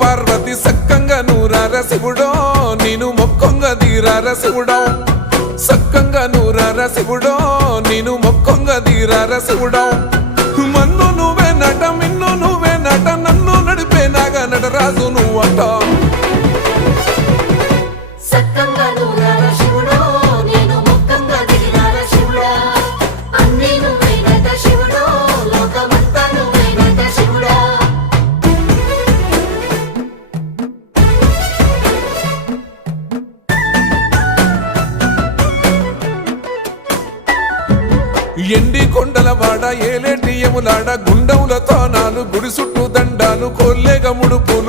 పార్వతి సక్కంగా నూరార శివుడో నేను మొక్కంగా తీరార శివుడో సక్కంగా నూరార శివుడో నేను మొక్కంగా తీరార శివుడో మన్ను నువ్వే నట మిన్ను నువ్వే నట నన్ను నడిపే నాగా నటరాజు నువ్వంట ఎండి కొండల వాడ ఏలేటి యములాడ గుండములతో నాలు గుడి చుట్టూ దండాలు కోల్లేగ ముడుపులు